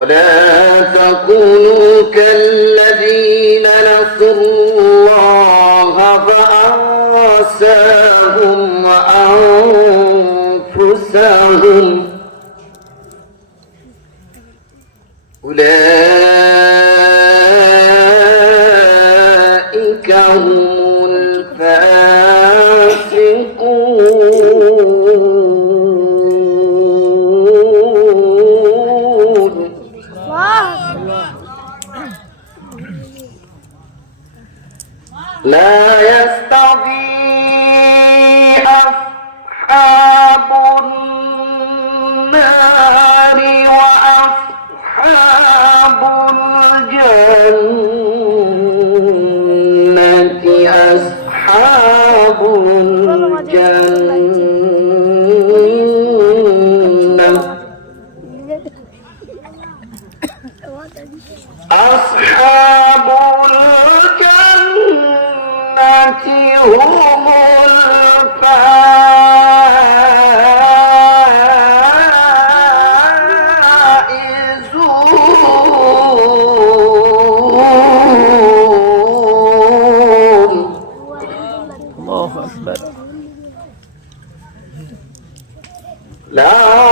ولا تكونوا كالذين نسوا الله فأنساهم أنفسهم أولئك هم الفاسقون. لا يستوي أصحاب النار وأصحاب الجنة أصحاب الجنة أصحاب الجنة هم الفائزون. الله أكبر. لو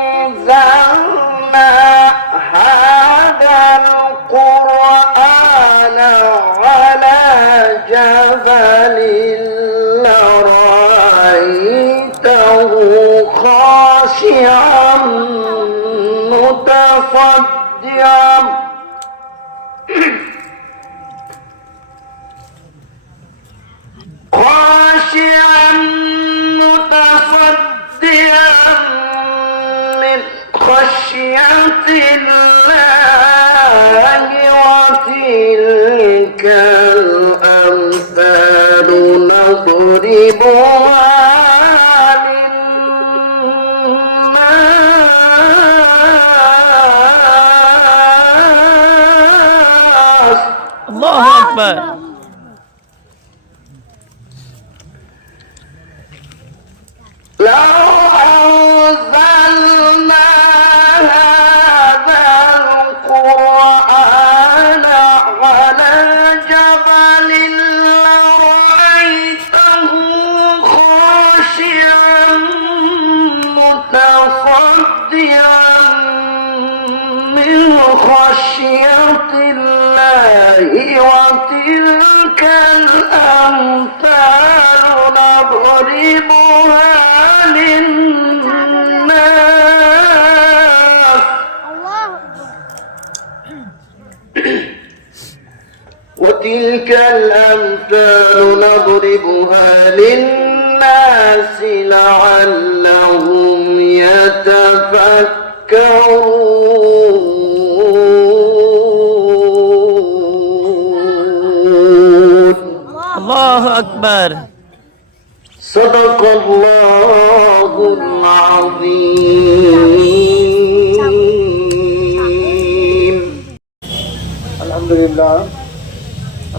أنزلنا هذا القرآن على جبل لرأيته خاشعا متصدعا من خشية الله. وتلك الأمثال نضربها للناس. الله أكبر. لو أنزلنا هذا القرآن على جبل لرأيته خاشعا متصدعا من خشية الله. وتلك الأمثال نضربها للناس. وتلك الأمثال نضربها للناس لعلهم يتفكرون. الله أكبر. صدق الله العظيم.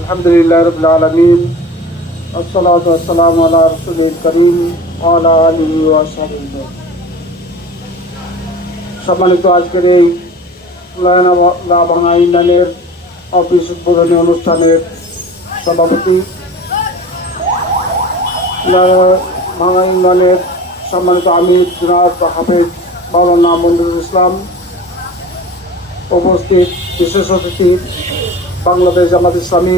الحمد لله رب العالمين والصلاة والسلام على رسول الكريم وعلى آله وصحبه। সম্মানিত আজকের এই ভাঙা ইউনিয়নের অফিস উদ্বোধনী অনুষ্ঠানের সভাপতি, ভাঙা ইউনিয়নের সম্মানিত আমির জনাব হাফেজ মাওলানা মনিরুল ইসলাম, উপস্থিত বিশেষ অতিথি বাংলাদেশ জামাত ইসলামী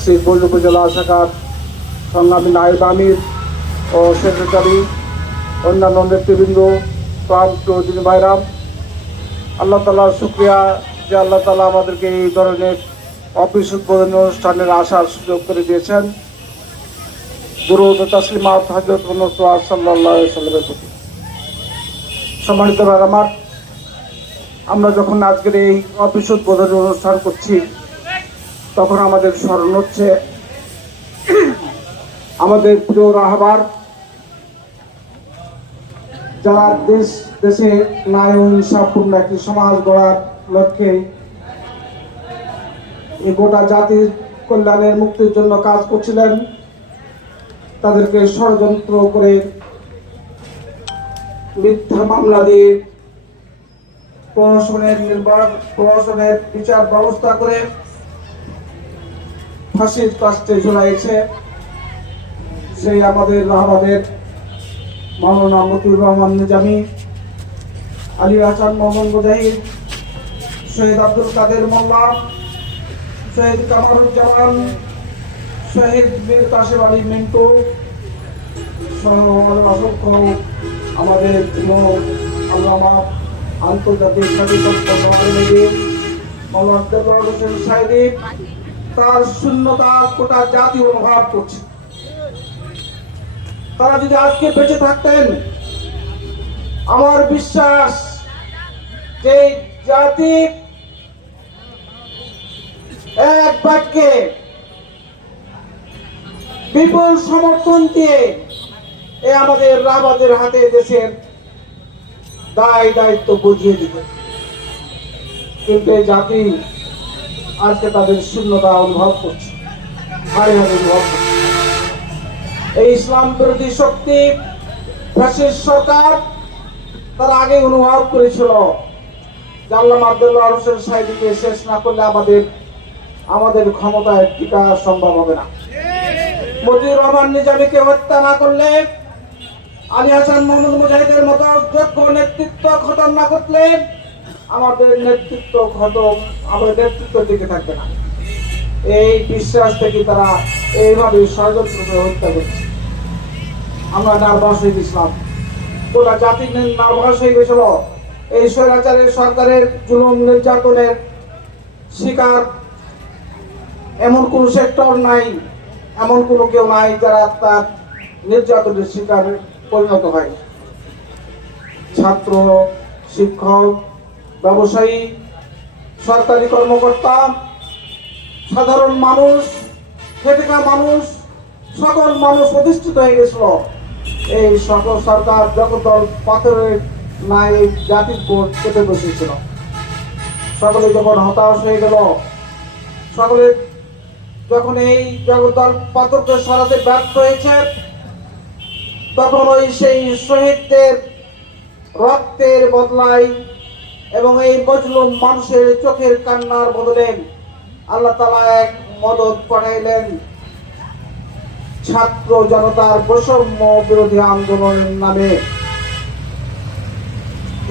শ্রীপুর উপজেলা শাখার সংগ্রামী নায়েব আমির ও সেক্রেটারি, অন্যান্য নেতৃবৃন্দ, প্রান্তীয় ভাইরাম, আল্লাহ তাআলার শুকরিয়া যে আল্লাহ তাআলা আমাদেরকে এই ধরনের অফিস উদ্বোধনী অনুষ্ঠানের আসার সুযোগ করে দিয়েছেন। দুরূদ ও তাসলিমাত হযরত মুহাম্মদ সাল্লাল্লাহু আলাইহি ওয়াসাল্লামের প্রতি। সম্মানিত ভাইরাম, আমরা যখন আজকের এই অফিস উদ্বোধনী অনুষ্ঠান করছি তখন আমাদের স্মরণ হচ্ছে আমাদের প্রিয় রাহবার, যারা দেশে ন্যায় ও ইনসাফপূর্ণ একটি সমাজ গড়ার লক্ষ্যে এই গোটা জাতির কল্যাণের মুক্তির জন্য কাজ করছিলেন, তাদেরকে ষড়যন্ত্র করে মিথ্যা মামলা দিয়ে প্রহসনের বিচার ব্যবস্থা করে ফাঁসির কাস্টে ঝুলাইছে সেই আমাদের মাওলানা মতিউর রহমান নিজামী, আলী হাসান মোহাম্মদ মুজাহিদ, শহীদ আব্দুল কাদের মোল্লা, শহীদ কামারুজ্জামান, শহীদ মীর কাসেম আলী মিন্টু সহ অসংখ্য আমাদের আল্লামা আন্তর্জাতিক মাওলানা হোসেন সাইদি তার শূন্যতা গোটা জাতি অনুভব করছে। তারা যদি আজকে বেঁচে থাকতেন, আমার বিশ্বাস যে জাতি এক বাক্যে বিপুল সমর্থন দিয়ে আমাদের রাবাদের হাতে দেশের দায়িত্ব বুঝিয়ে দিবে, কিন্তু এই জাতি আজকে তাদের শূন্যতা অনুভব করছে, হারে হারে অনুভব করছে। এই ইসলাম বিরোধী শক্তি ফ্যাসিস্ট সরকার তারা আগে অনুভব করেছিল যে আল্লামা আব্দুল্লাহ হোসেন সাইদিকে শেষ না করলে আমাদের ক্ষমতায় টিকা সম্ভব হবে না। মতিউর রহমান নিজামীকে হত্যা না করলে, আলী হাসান মোহাম্মদ মুজাহিদের মতো যোগ্য নেতৃত্ব খতম না করলে আমাদের নেতৃত্ব টিকে থাকবে না। এই বিশ্বাস থেকে তারা এইভাবে ষড়যন্ত্র করে হত্যা করছে। আমরা নার্ভাস হয়ে গেছিলাম, গোটা জাতি নার্ভাস হয়ে গেছিল। এই স্বৈরাচারের সরকারের জুলুম নির্যাতনের শিকার এমন কোন সেক্টর নাই, এমন কোনো কেউ নাই যারা তার নির্যাতনের শিকার পরিণত হয়। ছাত্র, শিক্ষক, ব্যবসায়ী, সরকারি কর্মকর্তা, সাধারণ মানুষ, খেটে খাওয়া মানুষ, সকল মানুষ প্রতিষ্ঠিত হয়ে গেছিল। এই সকল সরকার জগদ্দল পাথরের নাই জাতির কোট কেটে বসেছিল। সকলে যখন হতাশ হয়ে গেল, সকলে যখন এই জগদ্দল পাথরকে সরাতে ব্যর্থ হয়েছে, তখন সেই শহীদদের রক্তের বদলায় এবং এই মজলুম মানুষের চোখের কান্নার বদলে আল্লাহ তাআলা এক মদদ পাঠাইলেন ছাত্র জনতার বৈষম্য বিরোধী আন্দোলনের নামে।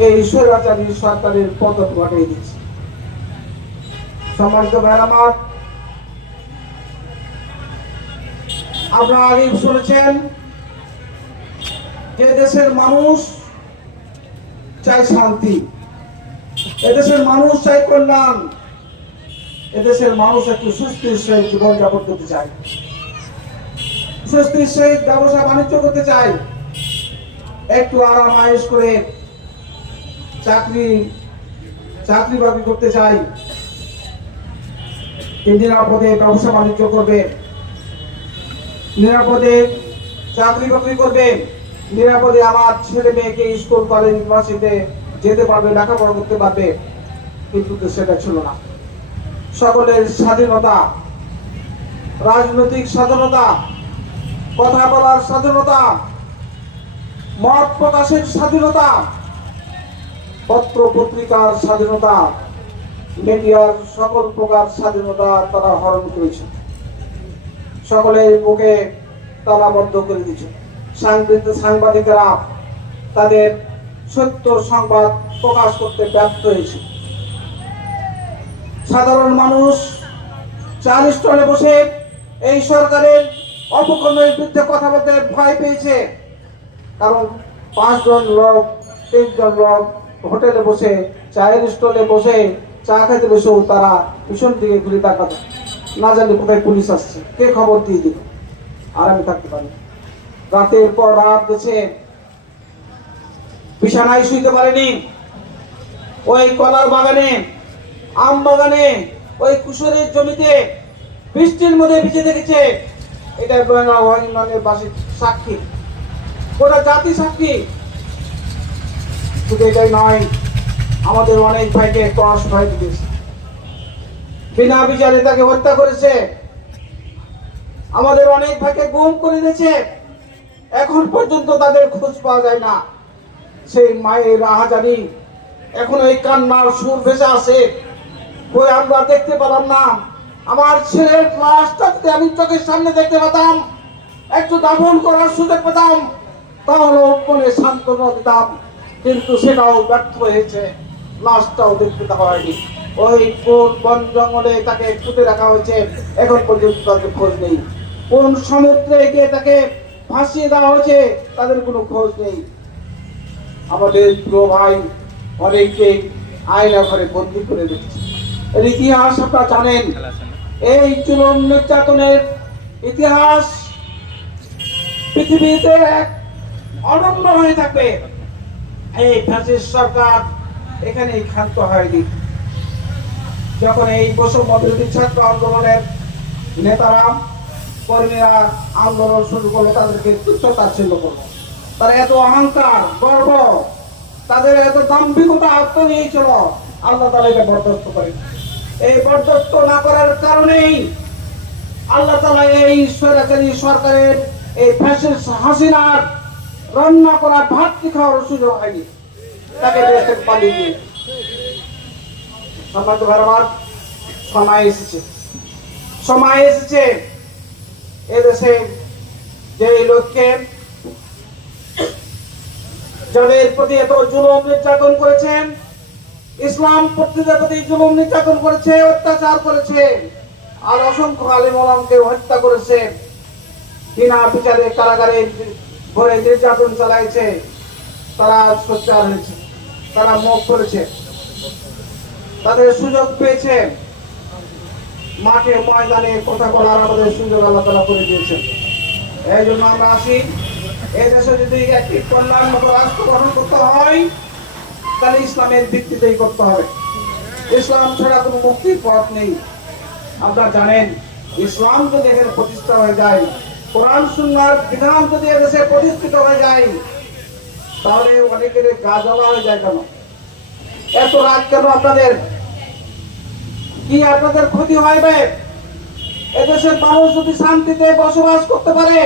এই স্বৈরাচারী সরকারের পতন ঘটিয়ে দিচ্ছে। সম্মানিত ভাইরা আমার, আপনারা আগে শুনেছেন যে দেশের মানুষ চায় শান্তি, এদেশের মানুষ চায় কল্যাণ, এদেশের মানুষ একটু সুস্থির সহিত জীবনযাপন করতে চায়, সুস্থির সহিত ব্যবসা বাণিজ্য করতে চায়, একটু আরাম আয়েশ করে চাকরি বাকরি করতে চায়, নিরাপদে ব্যবসা বাণিজ্য করবে, নিরাপদে চাকরি বাকরি করবে, নিরাপদে আমার ছেলে মেয়েকে স্কুল কলেজ ইউনিভার্সিটিতে যেতে পারবে, লেখাপড়া করতে পারবে। কিন্তু সেটা ছিল না। সকলের স্বাধীনতা, রাজনৈতিক স্বাধীনতা, কথা বলার স্বাধীনতা, মত প্রকাশের স্বাধীনতা, পত্র পত্রিকার স্বাধীনতা, মিডিয়ার সকল প্রকার স্বাধীনতা তারা হরণ করেছে। সকলের মুখে তালাবদ্ধ করে দিয়েছে। সাংবাদিকেরা তাদের সত্য সংবাদ প্রকাশ করতে ব্যর্থ হয়েছে। সাধারণ মানুষ চায়ের স্টলে বসে এই সরকারের অপকর্মের বিরুদ্ধে কথা বলতে ভয় পেয়েছে। কারণ 5 জন লোক 3 জন লোক হোটেলে বসে চায়ের স্টলে বসে চা খাইতে বসেও তারা পিছন দিকে ঘুরে তাকাতো, না জানি কোথায় পুলিশ আসছে, কে খবর দিয়ে দিল। আর আমি থাকতে পারি, রাতের পর রাত গেছে, বিছানায় শুইতে পারেনি। ওই কলার বাগানে, আম বাগানে, ওই কুশলের জমিতে বৃষ্টির মধ্যে ভিজে দেখেছে। এটা গোয়েন্দার বাসী সাক্ষী, গোটা জাতি সাক্ষী। শুধু এটাই নয়, আমাদের অনেক ভাইকে ক্রস ভয় দিয়েছে, বিনা বিচারে তাকে হত্যা করেছে, আমাদের অনেক ভাইকে গুম করে দিয়েছে। এখন পর্যন্ত তাদের খোঁজ পাওয়া যায় না। সেই মায়ের আহাজারি, এখন এই কান্নার সুর ভেসে আসে, কই আমরা দেখতে পেলাম না। আমার ছেলের লাশটা যদি আমি চোখের সামনে দেখতে পেতাম, একটু দাফন করার সুযোগ পেতাম, তাহলে মনে সান্ত্বনা দিতাম, কিন্তু সেটাও ব্যর্থ হয়েছে। লাশটাও দেখতে দেওয়া হয়নি। ওই বন জঙ্গলে তাকে পুঁতে রাখা হয়েছে, এখন পর্যন্ত তাদের খোঁজ নেই। কোন সমুদ্রে গিয়ে তাকে ভাসিয়ে দেওয়া হয়েছে, তাদের কোনো খোঁজ নেই। আমাদের প্রিয় ভাই অনেককে আয়না ঘরে বন্দি করে দিচ্ছে। এর ইতিহাস আপনারা জানেন। এই জুলুম নির্যাতনের ইতিহাস পৃথিবীতে এক অনন্য হয়ে থাকবে। এই ফ্যাসিস্ট সরকার এখানে ক্ষান্ত হয়নি। যখন এই বৈষম্য বিরোধী ছাত্র আন্দোলনের নেতারা কর্মীরা আন্দোলন শুরু করলো, তাদেরকে তুচ্ছ-তাচ্ছিল্য করলো। তারা এত অহংকার, গর্ব, তাদের এত দাম্ভিকতা আত্মনিয়েছিল, আল্লাহ তাআলা এটা বরদাস্ত করে। এই বরদাস্ত না করার কারণেই আল্লাহ তাআলা এই স্বৈরাচারী সরকারের এই ফ্যাসিস্ট হাসিনার রান্না করা ভাত খাওয়ার সুযোগ হয়নি, তাকে দেশ থেকে পালিয়ে দিয়ে। সম্মানিত ভাই আমার, সময় এসেছে এদেশে যে লোককে যাদের প্রতি এত জুলুম নির্যাতন করেছেন, ইসলাম পন্থীদের প্রতি জুলুম নির্যাতন করেছে, অত্যাচার করেছে, আর অসংখ্য আলেম ওলামাকে হত্যা করেছে, বিনা বিচারে কারাগারে ভরে নির্যাতন চালাইছে, তারা সোচ্চার হয়েছে, তারা মুখ করেছে, তাদের সুযোগ পেয়েছে, মাঠে ময়দানে কথা বলার আমাদের সুযোগ আল্লাহ তাআলা করে দিয়েছেন। এই জন্য আমরা আসি, এই দেশে যদি একটি কল্যাণমূলক রাষ্ট্র গঠন করতে হয়, তাহলে ইসলামের ভিত্তিতেই করতে হবে। ইসলাম ছাড়া কোনো মুক্তির পথ নেই। আপনারা জানেন, ইসলাম যদি এখানে প্রতিষ্ঠা হয়ে যায়, কোরআন সুন্নাহর বিধান যদি এদেশে প্রতিষ্ঠিত হয়ে যায়, তাহলে অনেকের গা জ্বলা হয়ে যায়। কেন এত রাগ? কেন আপনাদের? কি আপনাদের ক্ষতি হবে? এদেশের মানুষ যদি শান্তিতে বসবাস করতে পারে,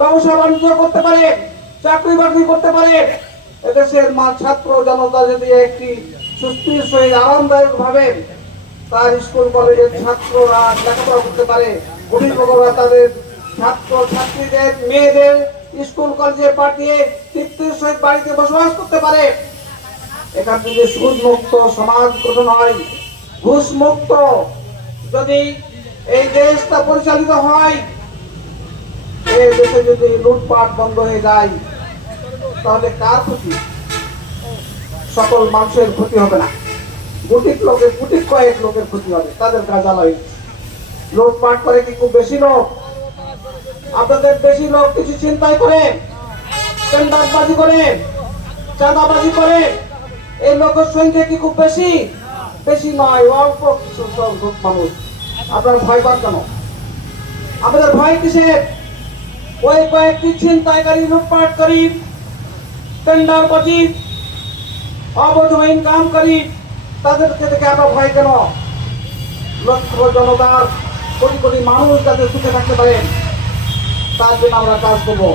ব্যবসা বাণিজ্য করতে পারে, চাকরি বাকরি করতে পারে, এদেশের ছাত্র জনতা যদি একটি সুস্থির সহিত আরামদায়ক ভাবে তার স্কুল কলেজের ছাত্ররা লেখাপড়া করতে পারে, অভিভাবকরা তাদের ছাত্র ছাত্রীদের মেয়েদের স্কুল কলেজে পাঠিয়ে তৃপ্তির সহিত বাড়িতে বসবাস করতে পারে, এখান থেকে সুদ মুক্ত সমাজ গঠন হয়, ঘুষ মুক্ত যদি এই দেশটা পরিচালিত হয়, এই দেশে যদি লুটপাট বন্ধ হয়ে যায়, তাহলে কার ক্ষতি? সকল মানুষের ক্ষতি হবে না, গুটি কয়েক লোকের ক্ষতি হবে, তাদের কাজ আলাই। লুটপাট করে কি খুব বেশি লোক? আপনাদের বেশি লোক কিছু চিন্তাই করে, টেন্ডারবাজি করে, চাঁদাবাজি করে, এই লোকের সংখ্যা কি খুব বেশি? বেশি নয়, অল্প কিছু সংখ্যক মানুষ। আপনার ভয় পান কেন? আমাদের ভয় কিসের? ওই কয়েকটি ছিনতাইকারী, লুটপাটকারী, টেন্ডারবাজি, অবৈধ ইনকামকারী, তাদেরকে দেখে আমরা ভয় কেন? লক্ষ জনতার কোটি কোটি মানুষ যাতে সুখে থাকতে পারেন, তার জন্য আমরা কাজ করবো।